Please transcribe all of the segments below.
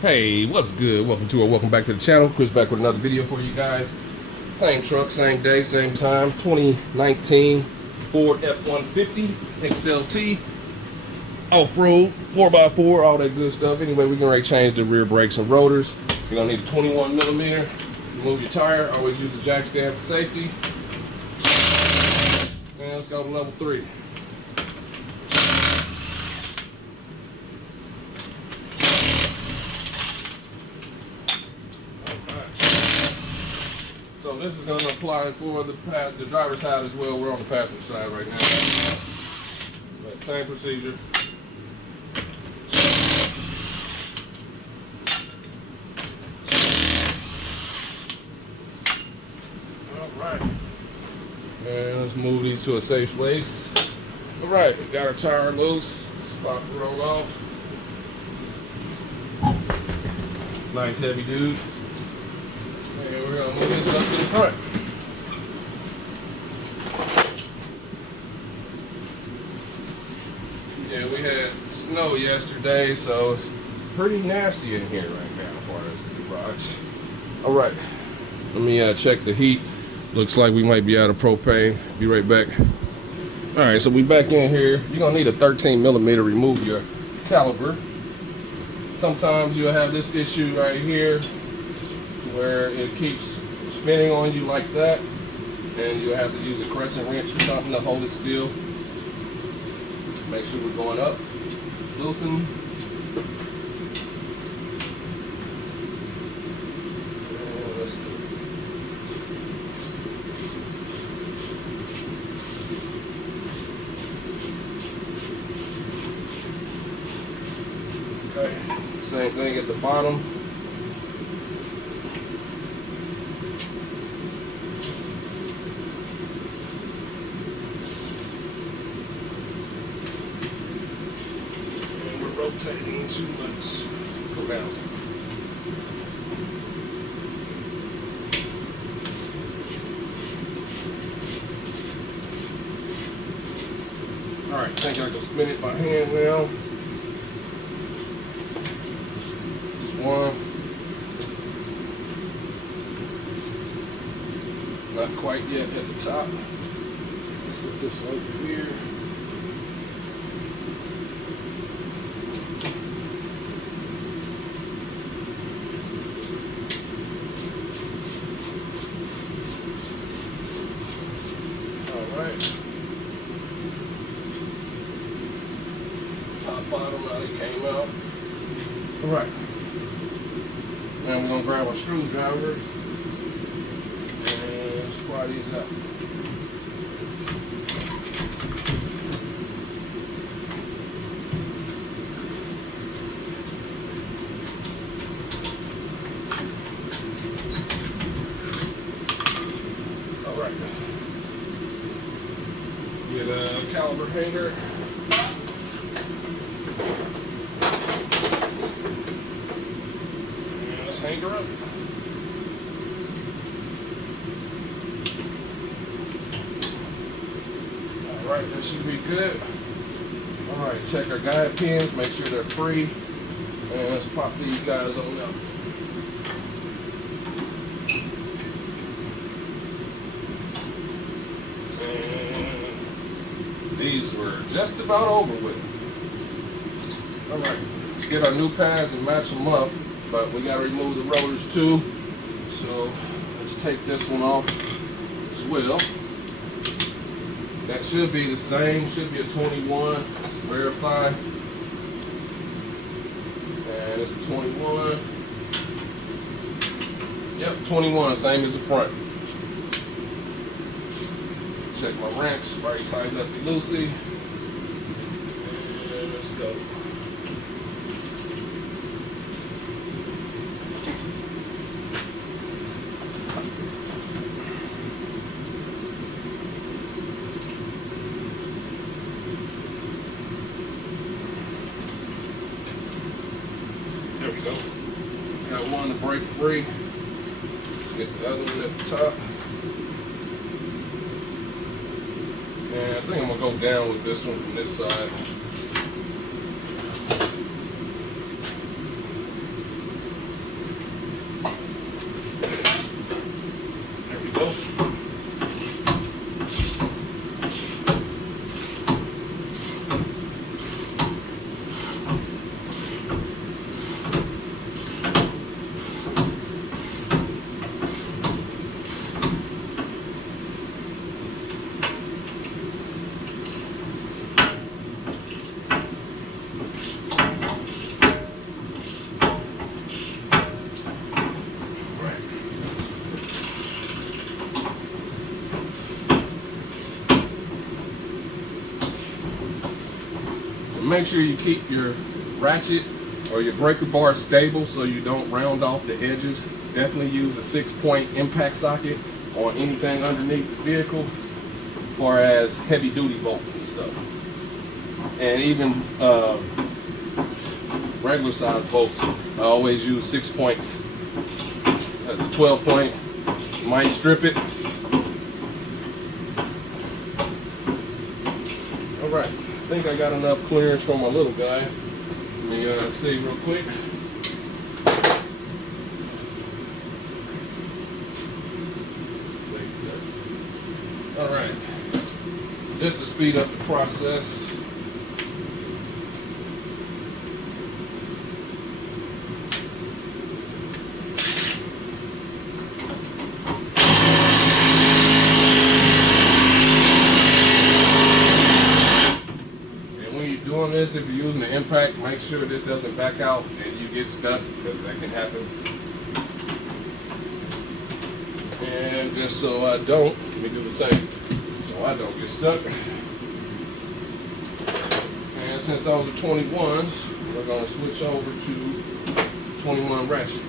Hey, what's good? Welcome back to the channel. Chris back with another video for you guys. Same truck, same day, same time. 2019 Ford F-150 SLT off-road 4x4, all that good stuff. Anyway, we're gonna change the rear brakes and rotors. You're gonna need a 21 millimeter. Remove your tire. Always use the jack stand for safety. And let's go to level 3. So this is going to apply for the driver's side as well. We're on the passenger side right now. But same procedure. Alright. And let's move these to a safe place. Alright, we got our tire loose. Spot to roll off. Nice heavy dude. And we're going to move this up to the front. Yeah, we had snow yesterday, so it's pretty nasty in here right now as far as the garage. All right, let me check the heat. Looks like we might be out of propane. Be right back. All right, so we back in here. You're going to need a 13 millimeter. Remove your caliper. Sometimes you'll have this issue right here, where it keeps spinning on you like that, and you have to use a crescent wrench or something to hold it still. Make sure we're going up, loosen. And let's do it. Okay, same thing at the bottom. Rotating too much. Go down. Alright, I think I can spin it by hand now. One. Not quite yet at the top. Let's set this over here. Top, bottom, now they came out. Alright. Now we're going to grab our screwdriver and pry these out. Alright. Get a caliper hanger. And let's hang her up. Alright, that should be good. Alright, check our guide pins, make sure they're free. And let's pop these guys on out. These were just about over with. Alright, let's get our new pads and match them up, but we gotta remove the rotors too. So let's take this one off as well. That should be the same, should be a 21. Verify. And it's 21. Yep, 21, same as the front. Check my wrench, right tighten up the loosey. And let's go. There we go. Got one to break free. Let's get the other one at the top. And I think I'm gonna go down with this one from this side. make sure you keep your ratchet or your breaker bar stable so you don't round off the edges. Definitely use a 6-point impact socket on anything underneath the vehicle, as far as heavy duty bolts and stuff. And even regular size bolts, I always use 6 points. That's a 12-point. You might strip it. All right, I think I got enough clearance from my little guy. Let me see real quick. All right, just to speed up the process. Doing this, if you're using the impact, make sure this doesn't back out and you get stuck, because that can happen. And just so I don't, let me do the same, so I don't get stuck. And since those are 21s, we're going to switch over to 21 ratchet.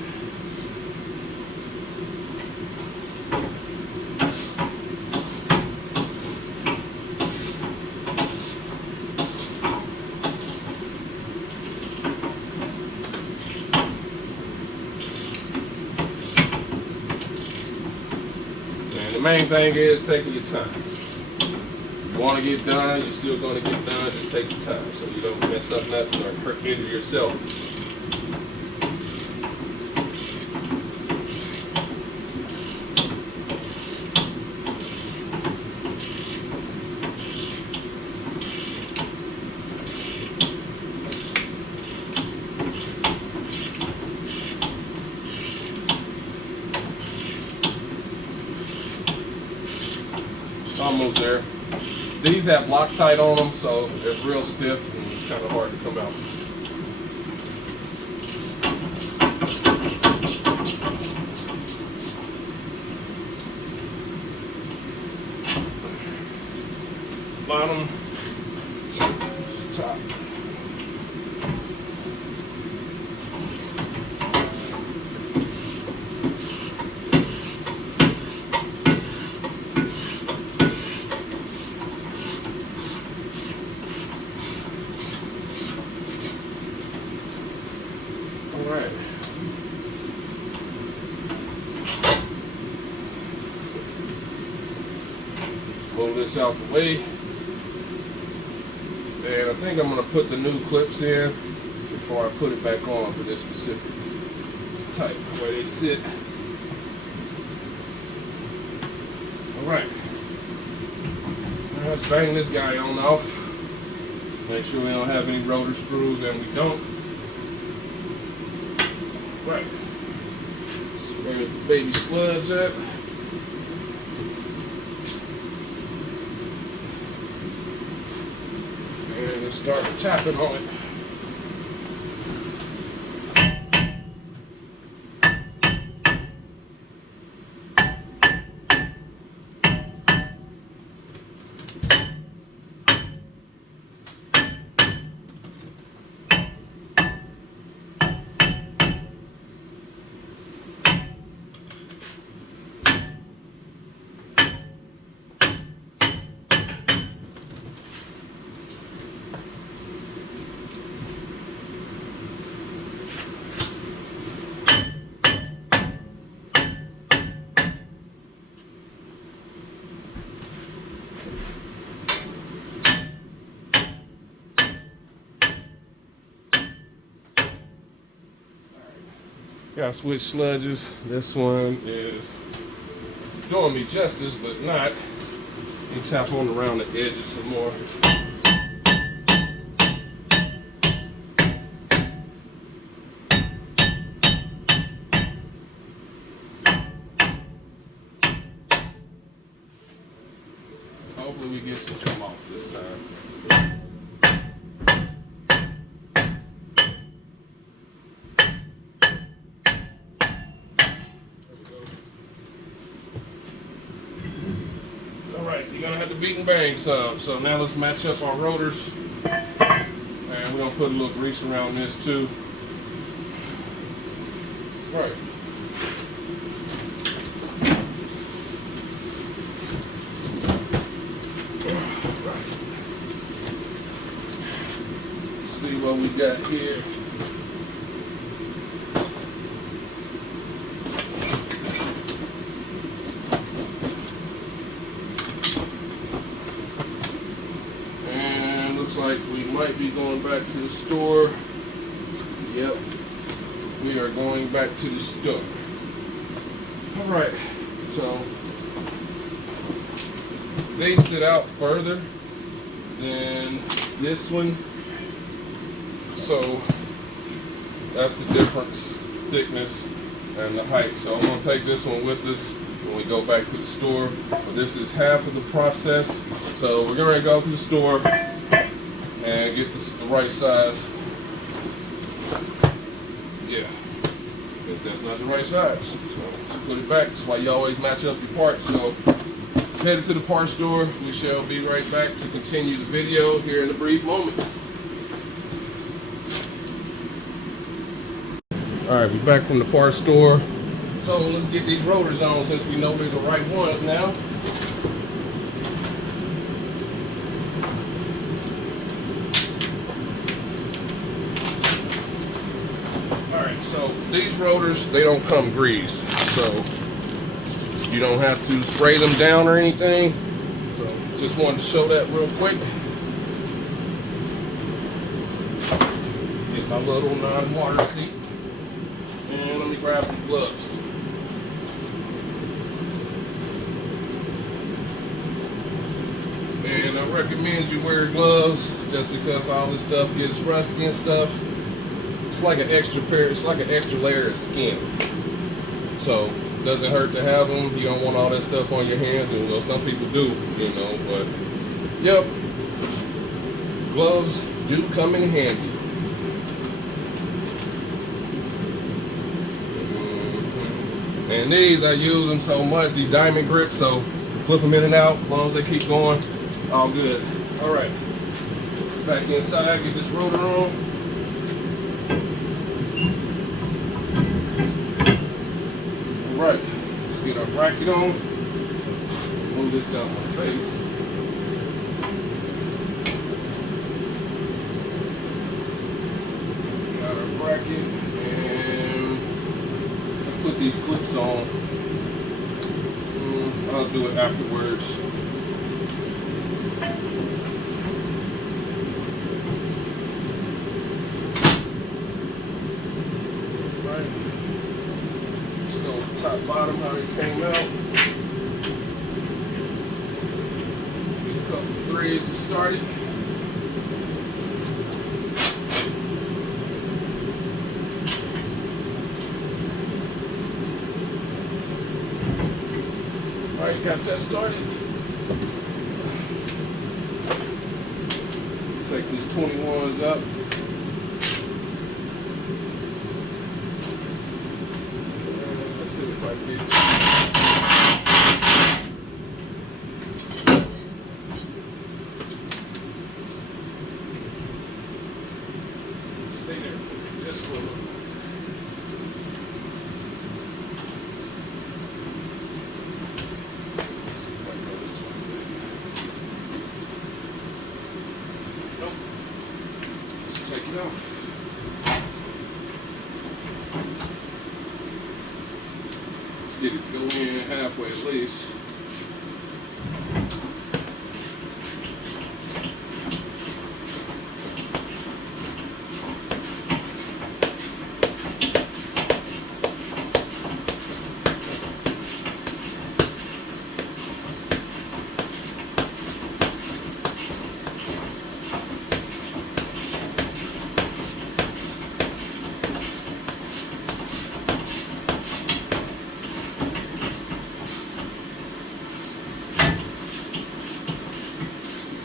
The main thing is taking your time. You want to get done, you're still going to get done, just take your time so you don't mess up nothing or hurt injure yourself. Almost there. These have Loctite on them, so they're real stiff and kind of hard to come out. Bottom, top. Alright. Move this out the way. And I think I'm going to put the new clips in before I put it back on for this specific type, where they sit. Alright. Let's bang this guy on off. Make sure we don't have any rotor screws, and we don't. Right. So where's the baby sludge at? And let's start tapping on it. Got switch sludges. This one is doing me justice, but not. You tap on around the edges some more. Hopefully we get some come off this time. Alright, you're gonna have to beat and bang some. So now let's match up our rotors. And gonna put a little grease around this too. Right. See what we got here. And looks like we might be going back to the store. Yep. We are going back to the store. All right, so they sit out further than this one, so that's the difference, thickness and the height. So I'm gonna take this one with us when we go back to the store. But this is half of the process, so we're gonna go to the store and get the right size. Yeah, because that's not the right size. So put it back. That's why you always match up your parts. So headed to the parts store. We shall be right back to continue the video here in a brief moment. All right, we're back from the parts store. So let's get these rotors on since we know they're the right ones now. So these rotors, they don't come greased, so you don't have to spray them down or anything. So just wanted to show that real quick. Get my little non-water seat, and let me grab some gloves. And I recommend you wear gloves just because all this stuff gets rusty and stuff. It's like an extra pair, it's like an extra layer of skin. So it doesn't hurt to have them. You don't want all that stuff on your hands, and well, some people do, you know, but yep, gloves do come in handy. And these, I use them so much, these diamond grips, so flip them in and out, as long as they keep going, all good. All right, back inside, get this rotor on. Right, let's get our bracket on. Move this out of my face. Got our bracket, and let's put these clips on. I'll do it afterwards. Top bottom, how it came out. Get a couple of threads to start it. Alright, got that started. Let's take these 21s up. Like this. Stay there just for a little. Let's see if I can go this way. Nope. Let's take it off. Get it go in halfway at least.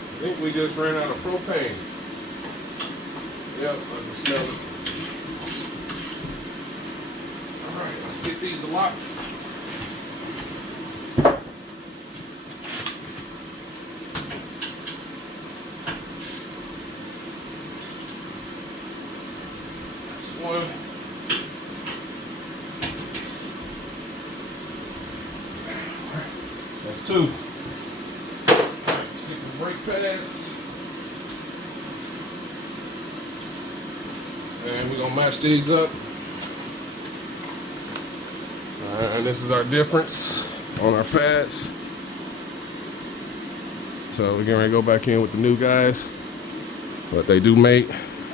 I think we just ran out of propane. Yep, I can smell it. Alright, let's get these locked. pads too. Stick the brake pads. And we're gonna match these up. And this is our difference on our pads. So we're getting ready to go back in with the new guys. But they do mate.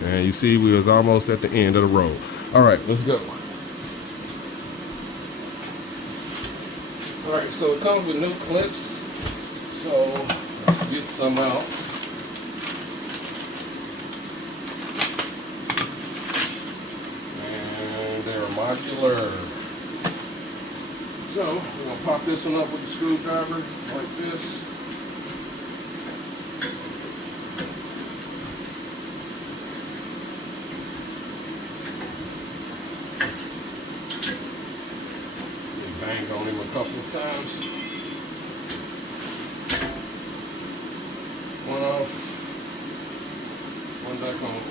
And you see we was almost at the end of the road. All right, let's go. All right, so it comes with new clips. So let's get some out. And they're modular. So we're gonna pop this one up with a screwdriver like this. Banged on him a couple of times. One off, one back on.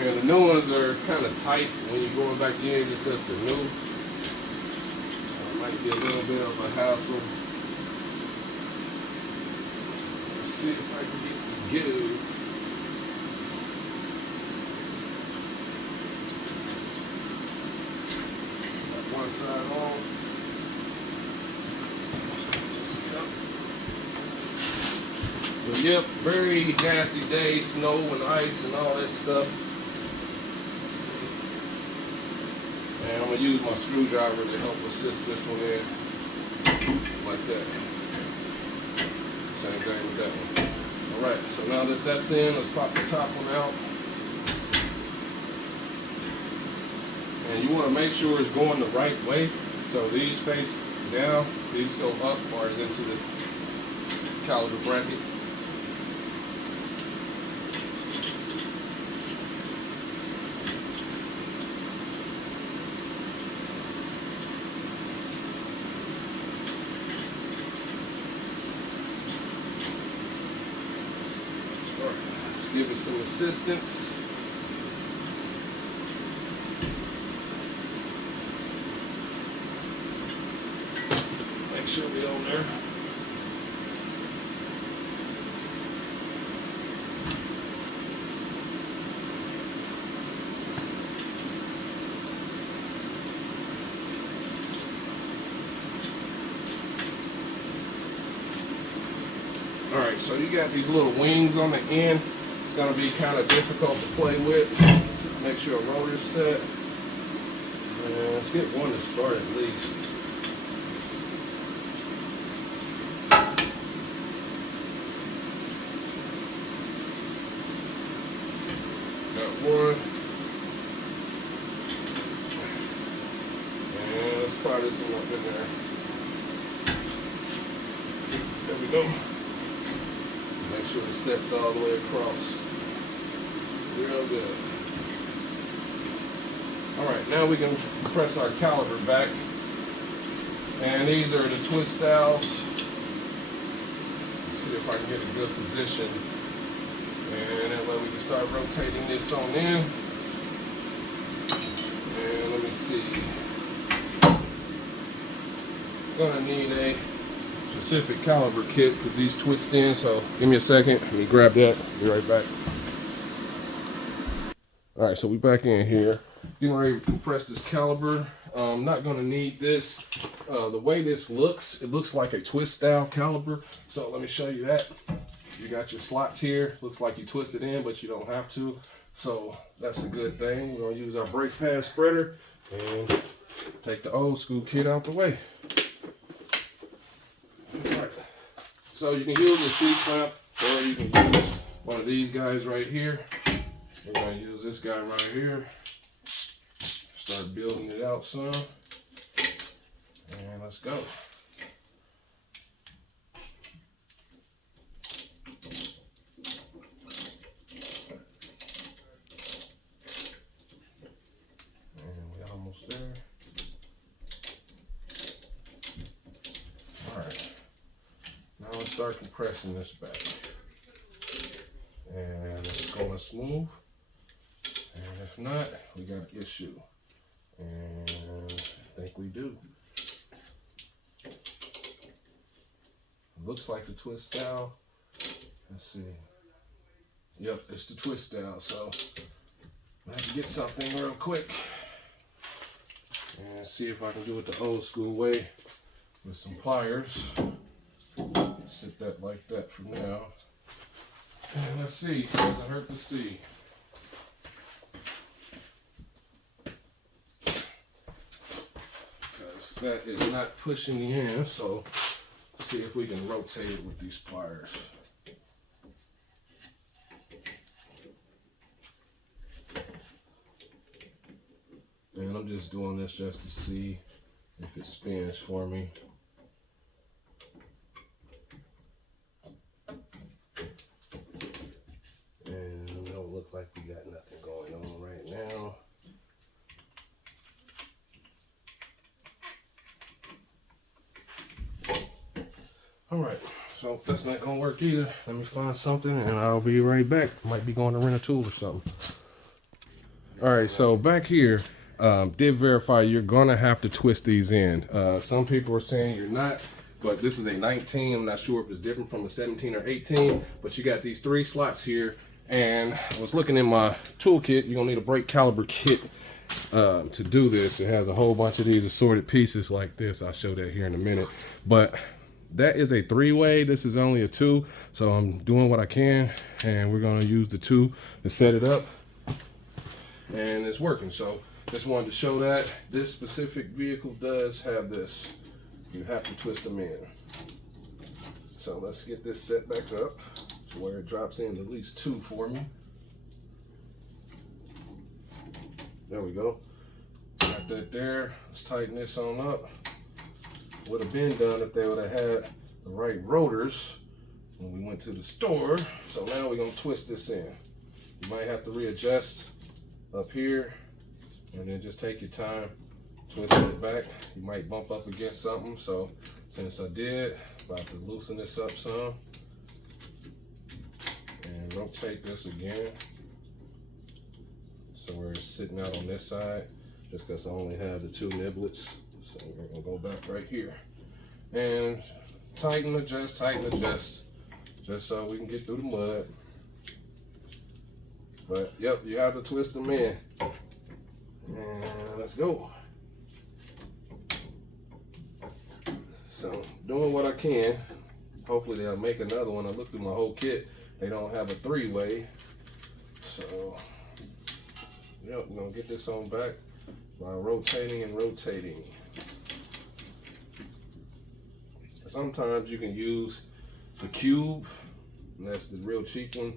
And the new ones are kind of tight when you're going back in just because they're new. So it might be a little bit of a hassle. Let's see if I can get it to go. Got one side on. But yep, very nasty day, snow and ice and all that stuff. And I'm going to use my screwdriver to help assist this one in, like that. Same thing with that one. Alright, so now that that's in, let's pop the top one out. And you want to make sure it's going the right way. So these face down, these go up or into the caliper bracket. Give it some assistance. Make sure we're on there. All right, so you got these little wings on the end. It's going to be kind of difficult to play with. Make sure a rotor's set. And let's get one to start at least. Got one. And let's pry this one up in there. There we go. Make sure it sets all the way across. Real good. Alright, now we can press our caliper back. And these are the twist styles. Let's see if I can get a good position. And that way we can start rotating this on in. And let me see. I'm gonna need a specific caliber kit because these twist in, so give me a second. Let me grab that. Be right back. All right, so we back in here. Getting ready to compress this caliber. I'm not going to need this. The way this looks, it looks like a twist style caliper. So let me show you that. You got your slots here. Looks like you twist it in, but you don't have to. So that's a good thing. We're going to use our brake pad spreader and take the old school kit out the way. Alright, so you can use a C-clamp or you can use one of these guys right here. We're going to use this guy right here. Start building it out some. And let's go. And we're almost there. Alright. Now let's start compressing this back. And it's going smooth. And if not, we got an issue. And I think we do. Looks like the twist style. Let's see. Yep, it's the twist style. So I have to get something real quick and see if I can do it the old school way with some pliers. Sit that like that for now. And let's see. Doesn't hurt to see. Because that is not pushing the end. So let's see if we can rotate it with these pliers. And I'm just doing this just to see if it spins for me. And it don't look like we got nothing going on right now. All right, so if that's not gonna work either, let me find something and I'll be right back. Might be going to rent a tool or something. All right, so back here, did verify you're gonna have to twist these in. Some people are saying you're not, but this is a 19. I'm not sure if it's different from a 17 or 18, but you got these 3 slots here. And I was looking in my toolkit. You're gonna need a brake caliper kit to do this. It has a whole bunch of these assorted pieces like this. I'll show that here in a minute. But that is a 3-way. This is only a 2. So I'm doing what I can, and we're gonna use the 2 to set it up. And it's working. So just wanted to show that this specific vehicle does have this. You have to twist them in. So let's get this set back up to where it drops in at least 2 for me. There we go. Got that there. Let's tighten this on up. Would have been done if they would have had the right rotors when we went to the store. So now we're gonna twist this in. You might have to readjust up here, and then just take your time twisting it back. You might bump up against something, so since I did, about to loosen this up some and rotate this again so where it's sitting out on this side, just because I only have the 2 niblets. So we're gonna go back right here and tighten, adjust, just so we can get through the mud. But yep, you have to twist them in. And let's go. So doing what I can. Hopefully they'll make another one. I looked through my whole kit. They don't have a 3-way. So yep, we're gonna get this on back by rotating and rotating. Sometimes you can use the cube, and that's the real cheap one.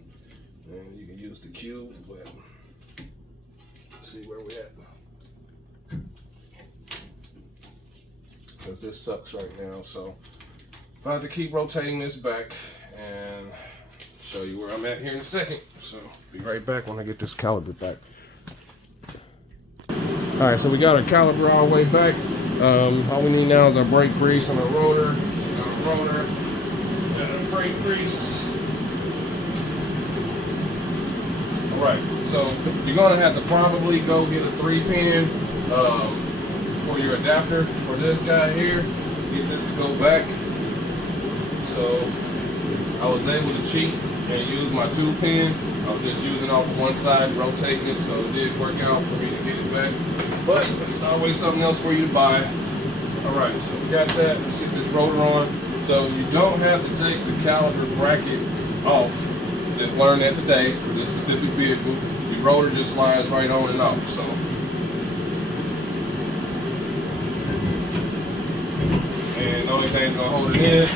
And you can use the cube, but let's see where we're at. Because this sucks right now, so I have to keep rotating this back and show you where I'm at here in a second. So be right back when I get this caliper back. All right, so we got our caliper all the way back. All we need now is our brake grease and our rotor. We got our rotor, got our brake grease. Right, so you're gonna have to probably go get a 3-pin for your adapter for this guy here. Get this to go back. So I was able to cheat and use my 2-pin. I was just using off of one side, rotating it, so it did work out for me to get it back. But it's always something else for you to buy. All right, so we got that. Let's get this rotor on. So you don't have to take the caliper bracket off. Just learned that today for this specific vehicle. The rotor just slides right on and off. So and the only thing that's gonna hold it in,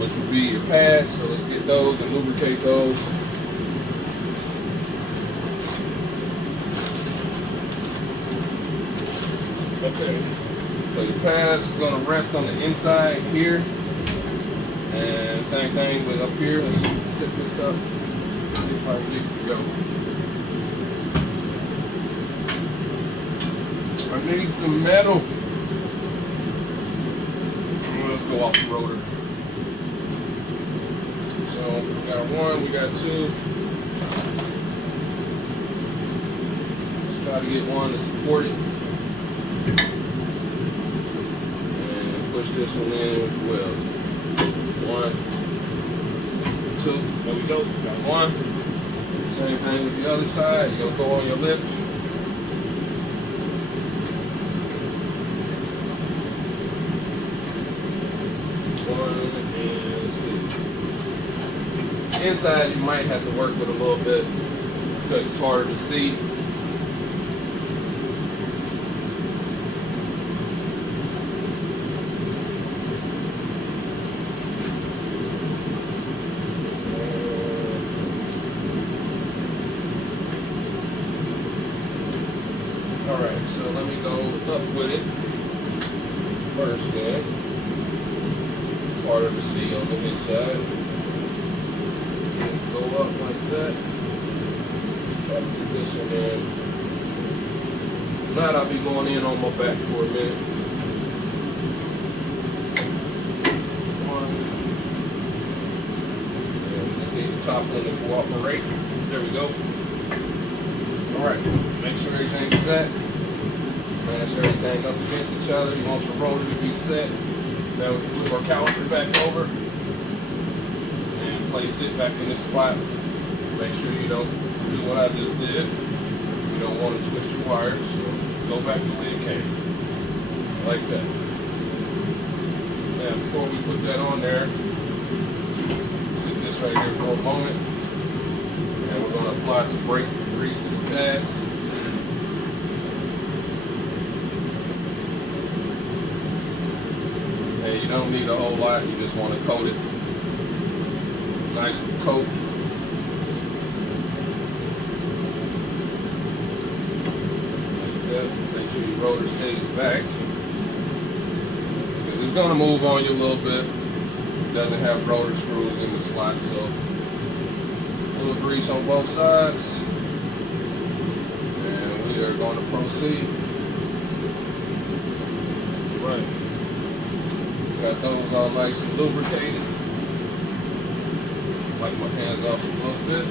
which would be your pads. So let's get those and lubricate those. Okay. So your pads is gonna rest on the inside here. And same thing with up here. Let's set this up. See if I can get it to go. I need some metal. Let's go off the rotor. So we got 1, we got 2. Try to get one to support it. And push this one in as well. 1, 2, there we go. Got one. Same thing with the other side. You'll go on your lip. Inside you might have to work with a little bit because it's harder to see. Alright, so let me go up with it first then. It's harder to see on the inside. Go up like that. Try to get this one in. Now I'll be going in on my back for a minute. 1. And we just need the top one to cooperate. There we go. Alright, make sure everything's set. Mash everything up against each other. You want your rotor to be set. Now we can flip our caliper back over. Place it back in this spot. Make sure you don't do what I just did. You don't want to twist your wires, so go back the way it came. Like that. Now before we put that on there, sit this right here for a moment. And we're going to apply some brake grease to the pads. And you don't need a whole lot, you just want to coat it. Nice coat. Like that. Make sure your rotor stays back. Because it's going to move on you a little bit. It doesn't have rotor screws in the slot, so a little grease on both sides. And we are going to proceed. Right. Got those all nice and lubricated. Wipe my hands off a little bit.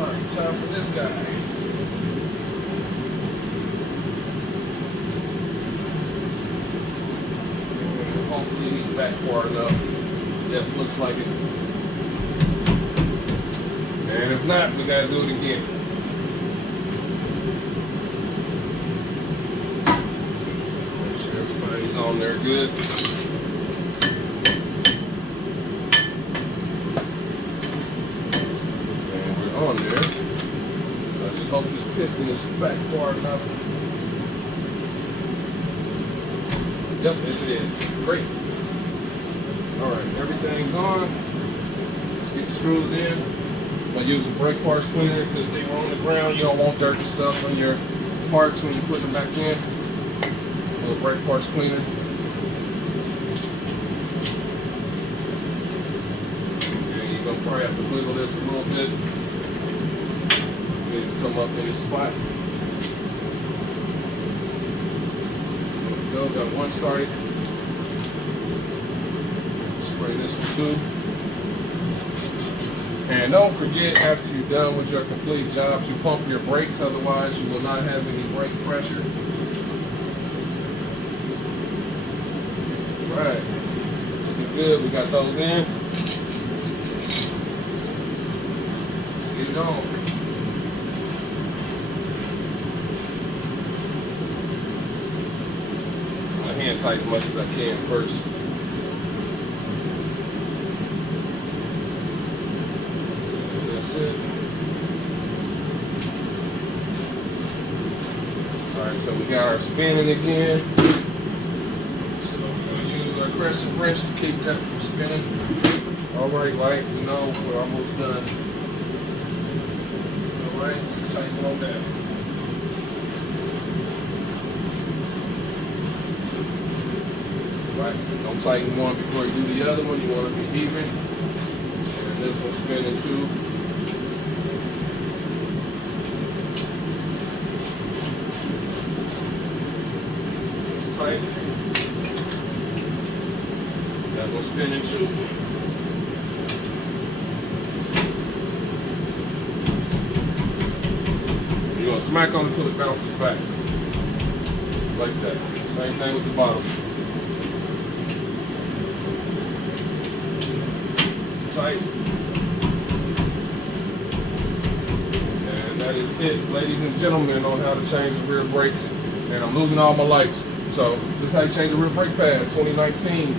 Alright, time for this guy. And hopefully he's back far enough. Yep, looks like it. And if not, we gotta do it again. Make sure everybody's on there good. On there. I just hope this piston is back far enough. Yep, it is. Great. Alright, everything's on. Let's get the screws in. I'm going to use a brake parts cleaner because they were on the ground. You don't want dirty stuff on your parts when you put them back in. A little brake parts cleaner. And you're going to probably have to wiggle this a little bit. Come up in this spot. There we go, got one started. Spray this one too. And don't forget, after you're done with your complete job, to pump your brakes, otherwise you will not have any brake pressure. Right. Looking good, we got those in. Let's get it on. Hand tight as much as I can first. And that's it. Alright, so we got our spinning again. So we're going to use our crescent wrench to keep that from spinning. Alright, like you know, we're almost done. Alright, let's tighten on down. Right, don't tighten one before you do the other one. You want to be even. And this one's spinning too. It's tight. That one's spinning too. So smack on it until it bounces back. Like that. Same thing with the bottom. Tight. And that is it, ladies and gentlemen, on how to change the rear brakes. And I'm losing all my lights. So this is how you change the rear brake pads. 2019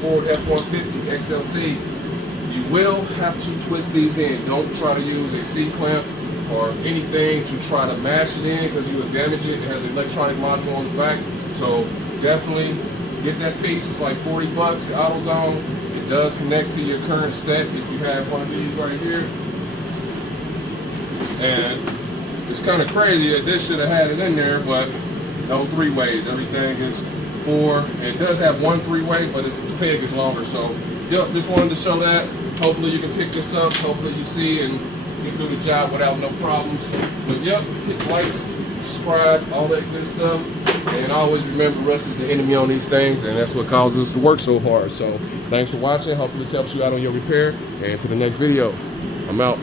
Ford F-150 XLT. You will have to twist these in. Don't try to use a C-clamp or anything to try to mash it in because you will damage it. It has an electronic module on the back. So definitely get that piece. It's like 40 bucks, AutoZone. It does connect to your current set if you have one of these right here. And it's kind of crazy that this should have had it in there, but no three-ways. Everything is four. It does have one three-way, but the peg is longer. So, yep, just wanted to show that. Hopefully you can pick this up. Hopefully you see and you do the job without no problems. But, yep, hit likes, subscribe, all that good stuff. And always remember, rust is the enemy on these things, and that's what causes us to work so hard. So, thanks for watching. Hopefully this helps you out on your repair. And to the next video, I'm out.